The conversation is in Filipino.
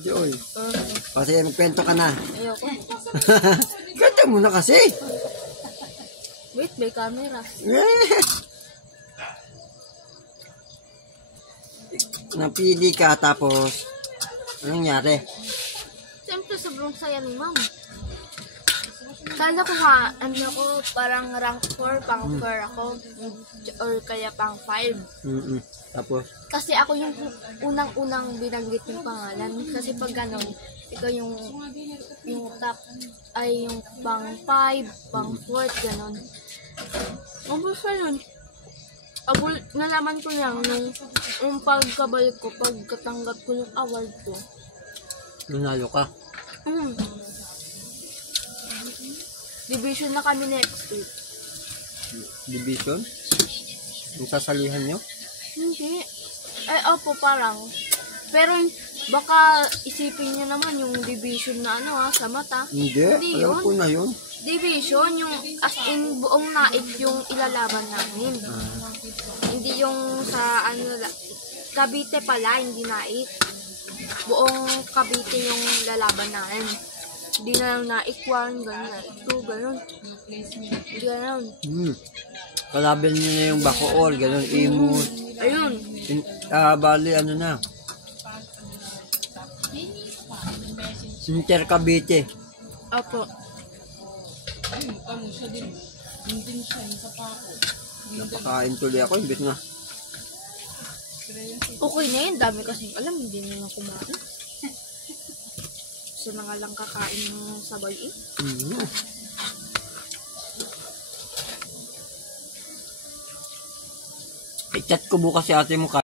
Joy. Kasi magkwento ka na. Ayoko. Kwento mo na kasi. Wait, may camera. Napili ka tapos anong nangyari? Siyempre, sobrang saya ni ma'am. Kala ko nga, ko, parang rank 4, pang 4 ako. Or kaya pang 5. Tapos? Kasi ako yung unang-unang binanggit yung pangalan. Kasi pag gano'n, ikaw yung top, ay yung pang 5, pang 4, gano'n. Ang basta yun. Nalaman ko lang nung pagkabalik ko, pagkatanggap ko yung award ko. Nanalo ka? Division na kami next week. Division? Yung sasalihan nyo? Hindi. Opo, parang. Pero baka isipin niyo naman yung division na sa mata. Hindi alam yun. ko na yun. Division, yung as in buong naik yung ilalaban namin. Hindi yung sa Cavite pala, hindi naik. Buong Cavite yung lalaban namin. Hindi na lang naik 1, gano'n, naik 2, gano'n. Gano'n. Kalaban nyo na yung Bacoor, gano'n, Imus. Ayun. Bali, ano na. Inter Cavite. Opo. Napakain tuloy ako, imbit na. Okay na yun, dami kasing alam, hindi na kumain. Gusto na nga lang kakain ng sabay eh. I-chat ko bukas si ate mo.